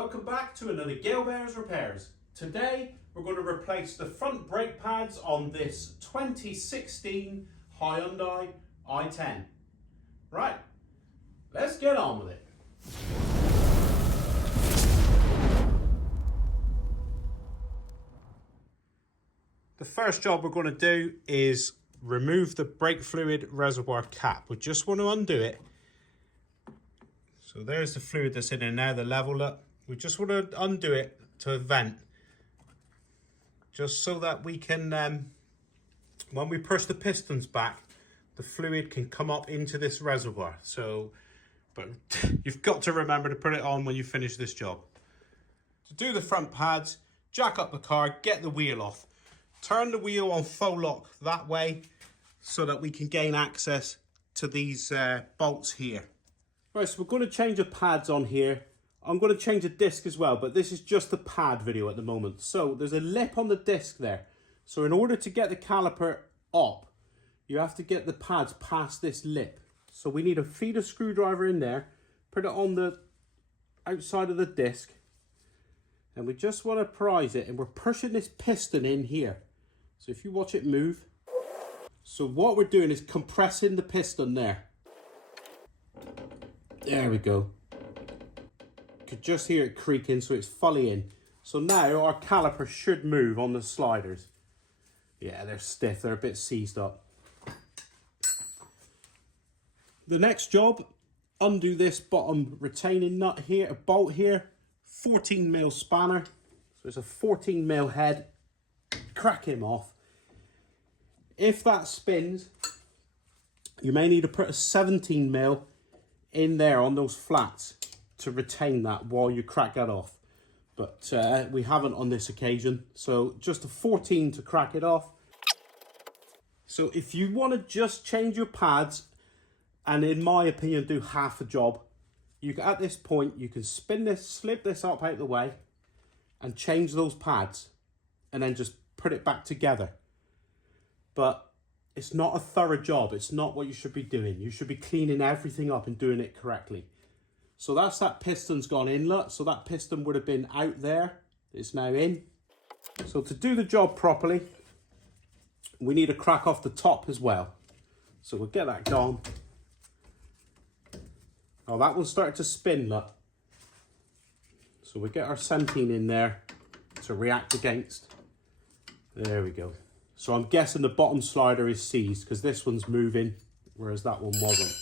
Welcome back to another Gale Bears Repairs. Today we're going to replace the front brake pads on this 2016 Hyundai i10. Right, let's get on with it. The first job we're going to do is remove the brake fluid reservoir cap. We just want to undo it. So there's the fluid that's in there now, the leveler. We just want to undo it to a vent, just so that we can, when we push the pistons back, the fluid can come up into this reservoir. So, but you've got to remember to put it on when you finish this job. To do the front pads, jack up the car, get the wheel off, turn the wheel on faux lock that way so that we can gain access to these bolts here. Right, so we're going to change the pads on here. I'm going to change the disc as well, but this is just the pad video at the moment. So there's a lip on the disc there. So in order to get the caliper up, you have to get the pads past this lip. So we need to feed a screwdriver in there, put it on the outside of the disc, and we just want to prise it, and we're pushing this piston in here. So if you watch it move, so what we're doing is compressing the piston there. There we go. You could just hear it creaking, so it's fully in. So now our caliper should move on the sliders. Yeah, they're stiff, they're a bit seized up. The next job, undo this bottom retaining nut here, a bolt here, 14mm spanner. So it's a 14mm head. Crack him off. If that spins, you may need to put a 17mm in there on those flats to retain that while you crack that off, but we haven't on this occasion, so just a 14 to crack it off. So if you want to just change your pads, and in my opinion do half a job, you can, at this point you can spin this, slip this up out the way and change those pads and then just put it back together. But it's not a thorough job. It's not what you should be doing. You should be cleaning everything up and doing it correctly. So that's that piston's gone inlet. So that piston would have been out there. It's now in. So to do the job properly, we need to crack off the top as well. So we'll get that gone. Oh, that one started to spin, look. So we get our 17 in there to react against. There we go. So I'm guessing the bottom slider is seized because this one's moving, whereas that one wasn't.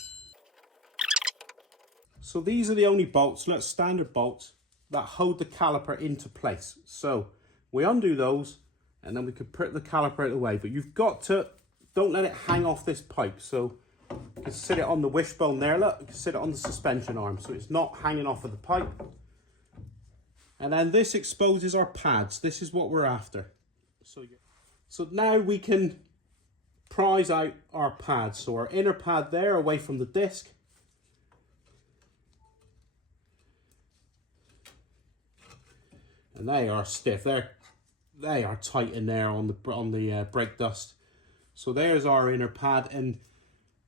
So these are the only bolts, look, standard bolts, that hold the caliper into place. So we undo those and then we can put the caliper out of the way. But you've got to, don't let it hang off this pipe. So you can sit it on the wishbone there, look, you can sit it on the suspension arm so it's not hanging off of the pipe. And then this exposes our pads. This is what we're after. So now we can prise out our pads. So our inner pad there away from the disc. And they are stiff. They are tight in there on the brake dust. So there's our inner pad, and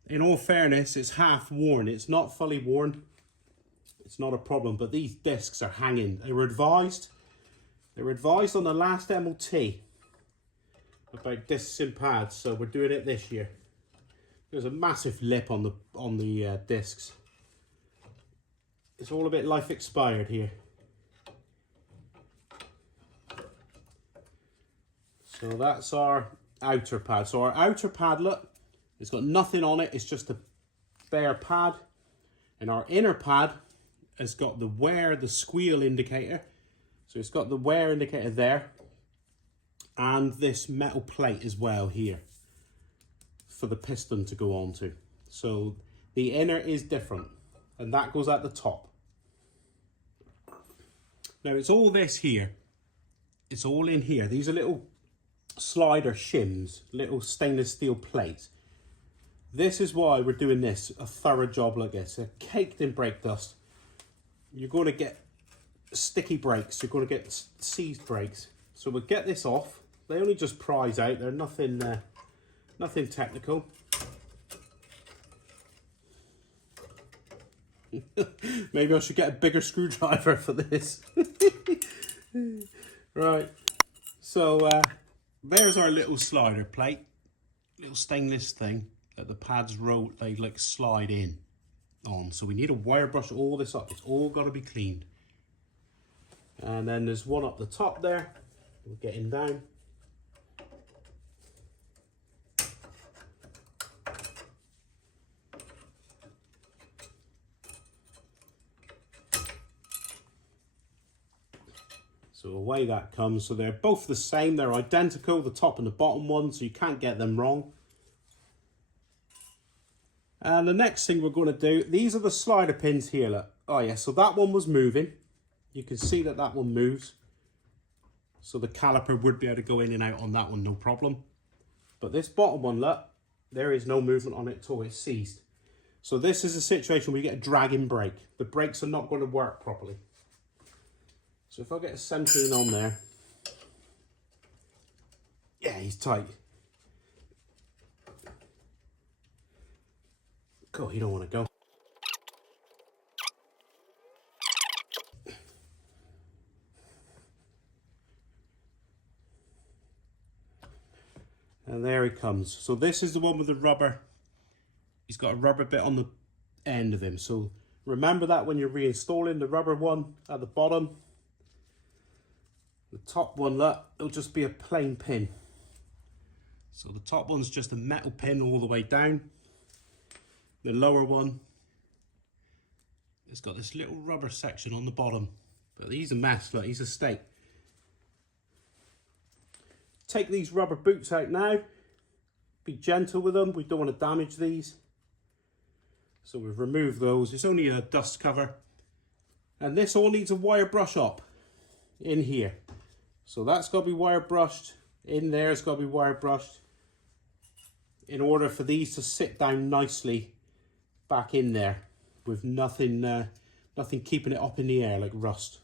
in all fairness, it's half worn. It's not fully worn. It's not a problem, but these discs are hanging. They were advised on the last MOT about discs and pads, so we're doing it this year. There's a massive lip on the discs. It's all a bit life expired here. So that's our outer pad. So our outer pad, look, it's got nothing on it. It's just a bare pad. And our inner pad has got the wear, the squeal indicator. So it's got the wear indicator there. And this metal plate as well here for the piston to go onto. So the inner is different, and that goes at the top. Now it's all this here. It's all in here. These are little slider shims, little stainless steel plates. This is why we're doing this, a thorough job like this. They're caked in brake dust. You're going to get sticky brakes. You're going to get seized brakes. So we'll get this off. They only just prise out. They're nothing technical. Maybe I should get a bigger screwdriver for this. Right, so there's our little slider plate, little stainless thing that the pads roll, they like slide in on. So we need to wire brush all this up. It's all got to be cleaned. And then there's one up the top there. We're getting down. So away that comes. So they're both the same. They're identical, the top and the bottom one, so you can't get them wrong. And the next thing we're going to do, these are the slider pins here. Look. Oh yeah, so that one was moving. You can see that that one moves. So the caliper would be able to go in and out on that one, no problem. But this bottom one, look, there is no movement on it at all. It's seized. So this is a situation where you get a dragging brake. The brakes are not going to work properly. So if I get a 17 on there, yeah, he's tight. God, you don't want to go. And there he comes. So this is the one with the rubber. He's got a rubber bit on the end of him. So remember that when you're reinstalling the rubber one at the bottom. The top one, look, it'll just be a plain pin. So the top one's just a metal pin all the way down. The lower one, it's got this little rubber section on the bottom. But he's a mess, look, he's a state. Take these rubber boots out now. Be gentle with them, we don't want to damage these. So we've removed those, it's only a dust cover. And this all needs a wire brush up in here. So that's got to be wire brushed. In there it's got to be wire brushed in order for these to sit down nicely back in there with nothing nothing keeping it up in the air like rust.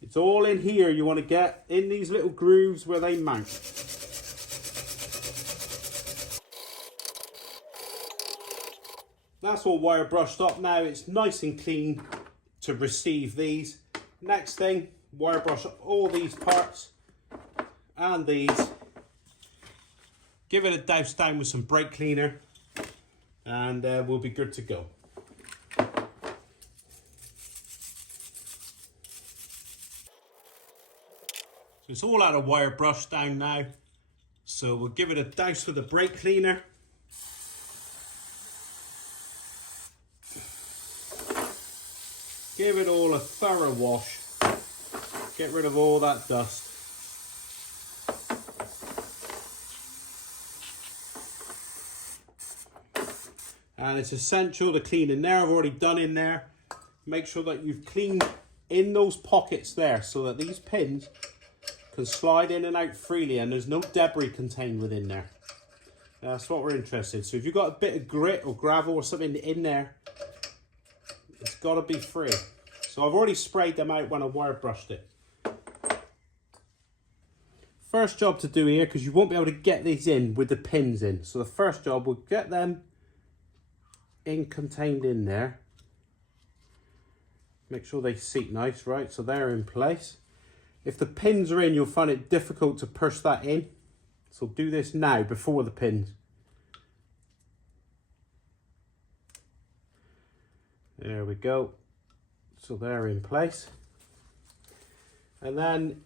It's all in here you want to get in these little grooves where they mount. That's all wire brushed up now. It's nice and clean to receive these. Next thing, wire brush up all these parts and these. Give it a douse down with some brake cleaner and we'll be good to go. So it's all out of wire brush down now. So we'll give it a douse with the brake cleaner. Give it all a thorough wash. Get rid of all that dust. And it's essential to clean in there. I've already done in there. Make sure that you've cleaned in those pockets there so that these pins can slide in and out freely and there's no debris contained within there. That's what we're interested in. So if you've got a bit of grit or gravel or something in there, it's got to be free. So I've already sprayed them out when I wire brushed it. First job to do here, because you won't be able to get these in with the pins in. So the first job, we'll get them contained in there. Make sure they seat nice, right? So they're in place. If the pins are in, you'll find it difficult to push that in. So do this now before the pins. There we go. So they're in place. And then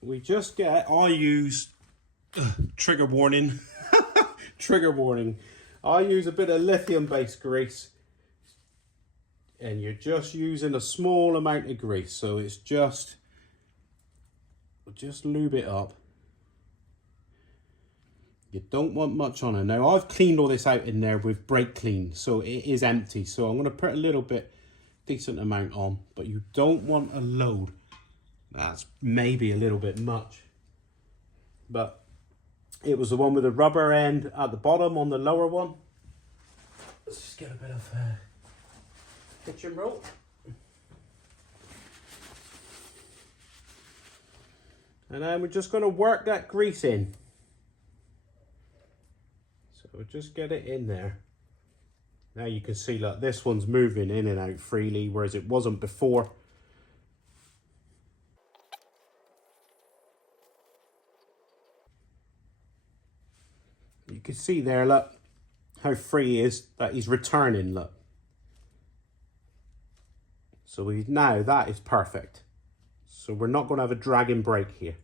we just get, I use, trigger warning, trigger warning. I use a bit of lithium based grease. And you're just using a small amount of grease. So it's just lube it up. You don't want much on it. Now I've cleaned all this out in there with brake clean, so it is empty. So I'm going to put a little bit, decent amount on, but you don't want a load. That's maybe a little bit much. But it was the one with the rubber end at the bottom on the lower one. Let's just get a bit of kitchen roll. And then we're just going to work that grease in. So just get it in there. Now you can see, look, this one's moving in and out freely, whereas it wasn't before. You can see there, look, how free he is, that he's returning, look. So now that is perfect. So we're not going to have a dragging brake here.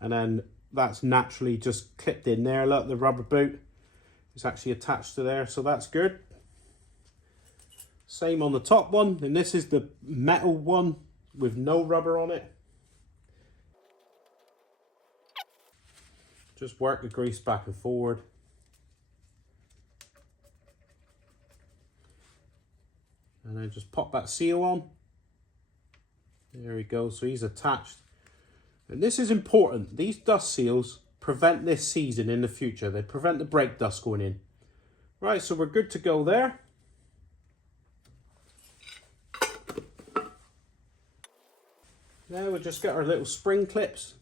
And then that's naturally just clipped in there, look, the rubber boot is actually attached to there, so that's good. Same on the top one, and this is the metal one with no rubber on it. Just work the grease back and forward. And then just pop that seal on. There we go, so he's attached. And this is important. These dust seals prevent this seizing in the future. They prevent the brake dust going in. Right, so we're good to go there. Now we'll just get our little spring clips.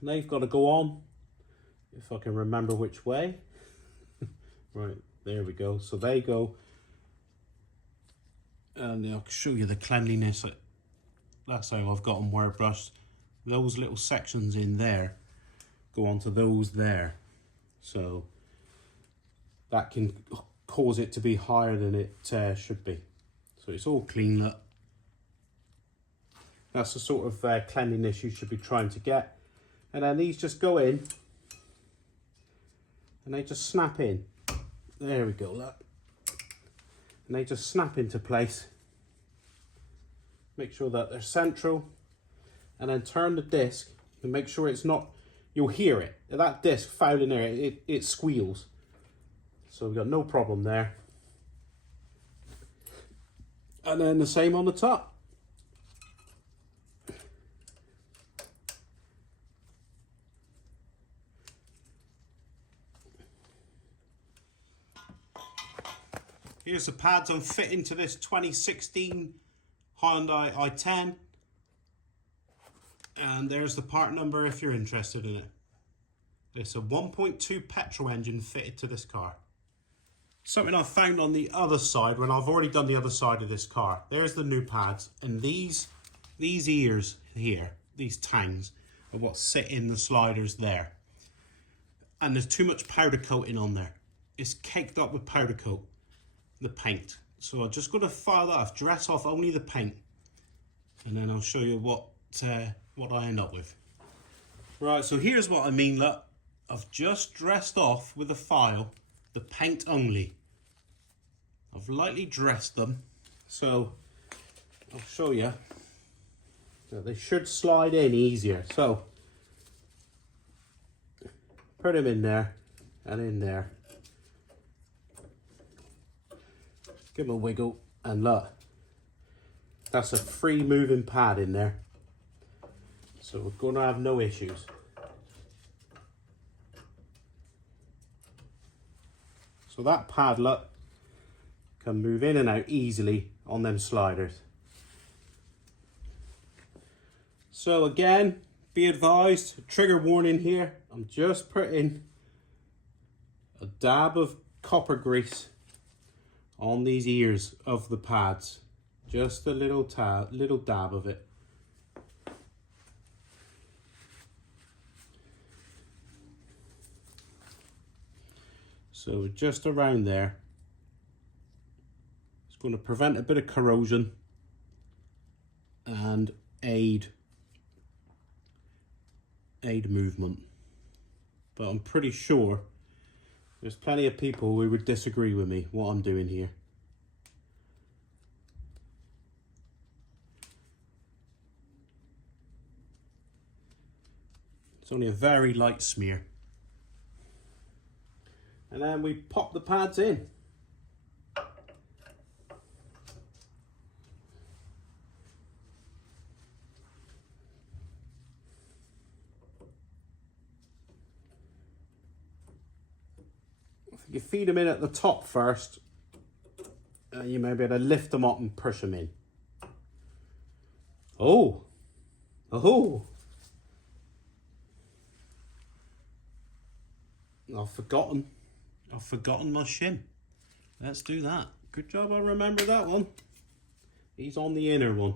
And they've got to go on, if I can remember which way. Right, there we go. So they go. And I'll show you the cleanliness. That's how I've got them wire brushed. Those little sections in there go onto those there. So that can cause it to be higher than it should be. So it's all clean, look. That's the sort of cleanliness you should be trying to get. And then these just go in and they just snap in. There we go, look. And they just snap into place. Make sure that they're central, and then turn the disc and make sure it's not, you'll hear it. That disc fouling there, it squeals. So we've got no problem there. And then the same on the top. Here's the pads I'm fitting to this 2016 Hyundai i10. And there's the part number if you're interested in it. It's a 1.2 petrol engine fitted to this car. Something I found on the other side when I've already done the other side of this car. There's the new pads, and these ears here, these tangs, are what sit in the sliders there. And there's too much powder coating on there. It's caked up with powder coat, the paint. So I'm just going to file that off, dress off only the paint, and then I'll show you what I end up with. Right, so here's what I mean, look. I've just dressed off with a file the paint only. I've lightly dressed them, so I'll show you that they should slide in easier. So put them in there and in there. Give them a wiggle, and look, that's a free moving pad in there. So we're going to have no issues. So that pad, look, can move in and out easily on them sliders. So again, be advised, trigger warning here. I'm just putting a dab of copper grease on these ears of the pads. Just a little dab of it. So just around there. It's going to prevent a bit of corrosion and aid movement. But I'm pretty sure there's plenty of people who would disagree with me what I'm doing here. It's only a very light smear. And then we pop the pads in. You feed them in at the top first, and you may be able to lift them up and push them in. Oh, I've forgotten I've forgotten my shim. Let's do that. Good job I remember that one. He's on the inner one.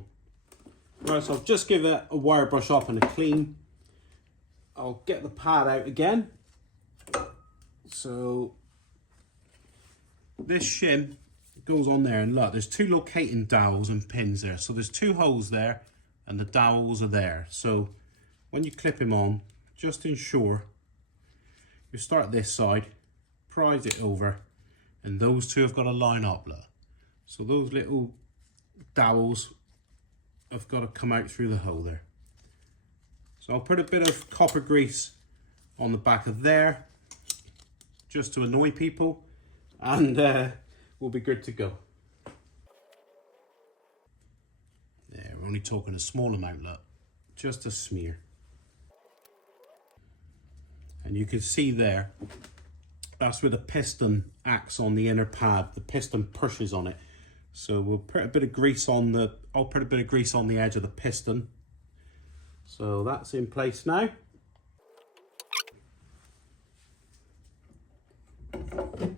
Right, so I'll just give it a wire brush up and a clean. I'll get the pad out again. So this shim goes on there, and look, there's two locating dowels and pins there. So there's two holes there and the dowels are there. So when you clip him on, just ensure you start this side, prise it over, and those two have got to line up, look. So those little dowels have got to come out through the hole there. So I'll put a bit of copper grease on the back of there just to annoy people, and we'll be good to go. There, we're only talking a small amount, look, just a smear. And you can see there, that's where the piston acts on the inner pad. The piston pushes on it. So we'll put a bit of grease on the, I'll put a bit of grease on the edge of the piston. So that's in place now.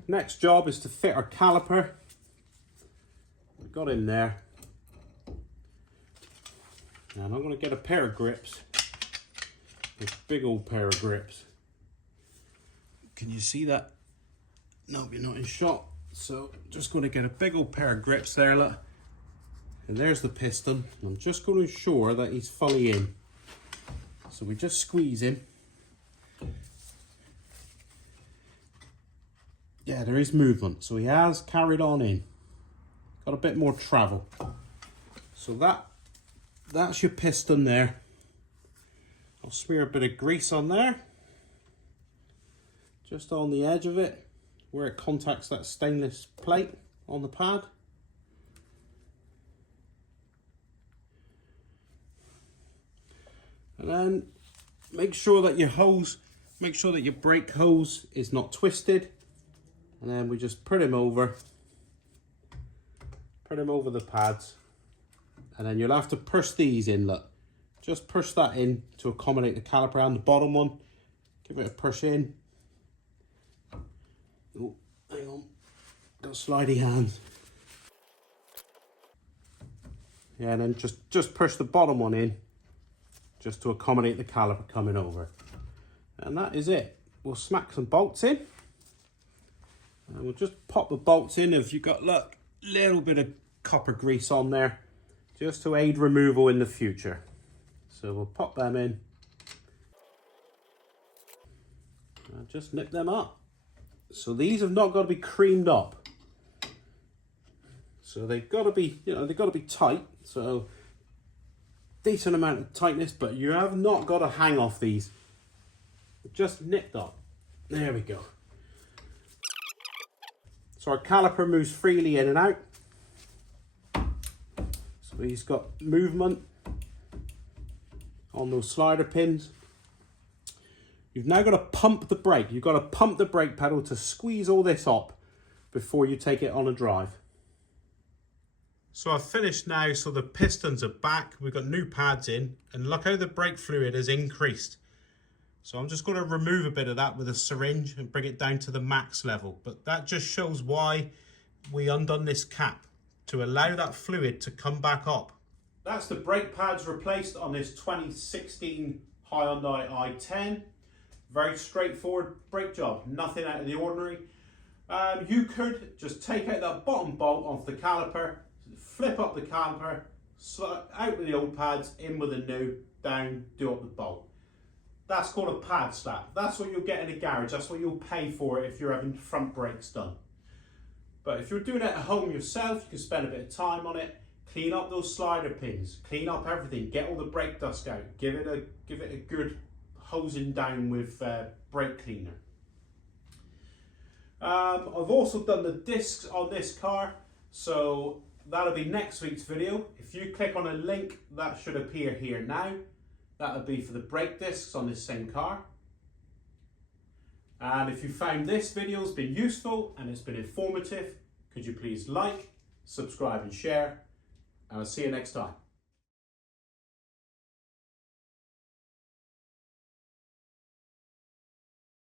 Next job is to fit our caliper. We've got in there. And I'm going to get a pair of grips. A big old pair of grips. Can you see that? No, you're not in shot. So just going to get a big old pair of grips there, look. And there's the piston. I'm just going to ensure that he's fully in. So we just squeeze him. Yeah, there is movement. So he has carried on in. Got a bit more travel. So that's your piston there. I'll smear a bit of grease on there. Just on the edge of it, where it contacts that stainless plate on the pad. And then make sure that your hose, make sure that your brake hose is not twisted. And then we just put him over the pads. And then you'll have to push these in, look. Just push that in to accommodate the caliper and the bottom one. Give it a push in. Oh, hang on. Got slidey hands. Yeah, and then just push the bottom one in just to accommodate the caliper coming over. And that is it. We'll smack some bolts in. And we'll just pop the bolts in if you've got, look, a little bit of copper grease on there, just to aid removal in the future. So we'll pop them in. And just nip them up. So these have not got to be creamed up. So they've got to be, you know, they've got to be tight. So decent amount of tightness, but you have not got to hang off these. Just nipped up. There we go. So our caliper moves freely in and out. So he's got movement on those slider pins. You've now got to pump the brake. You've got to pump the brake pedal to squeeze all this up before you take it on a drive. So I've finished now, so the pistons are back. We've got new pads in, and look how the brake fluid has increased. So I'm just going to remove a bit of that with a syringe and bring it down to the max level. But that just shows why we undone this cap, to allow that fluid to come back up. That's the brake pads replaced on this 2016 Hyundai i10. Very straightforward brake job, nothing out of the ordinary. You could just take out that bottom bolt off the caliper, flip up the caliper, out with the old pads, in with the new, down, do up the bolt. That's called a pad slap. That's what you'll get in a garage. That's what you'll pay for it if you're having front brakes done. But if you're doing it at home yourself, you can spend a bit of time on it. Clean up those slider pins. Clean up everything. Get all the brake dust out. Give it a good hosing down with brake cleaner. I've also done the discs on this car, so that'll be next week's video. If you click on a link, that should appear here now. That'll be for the brake discs on this same car. And if you found this video has been useful and it's been informative, could you please like, subscribe and share, and I'll see you next time.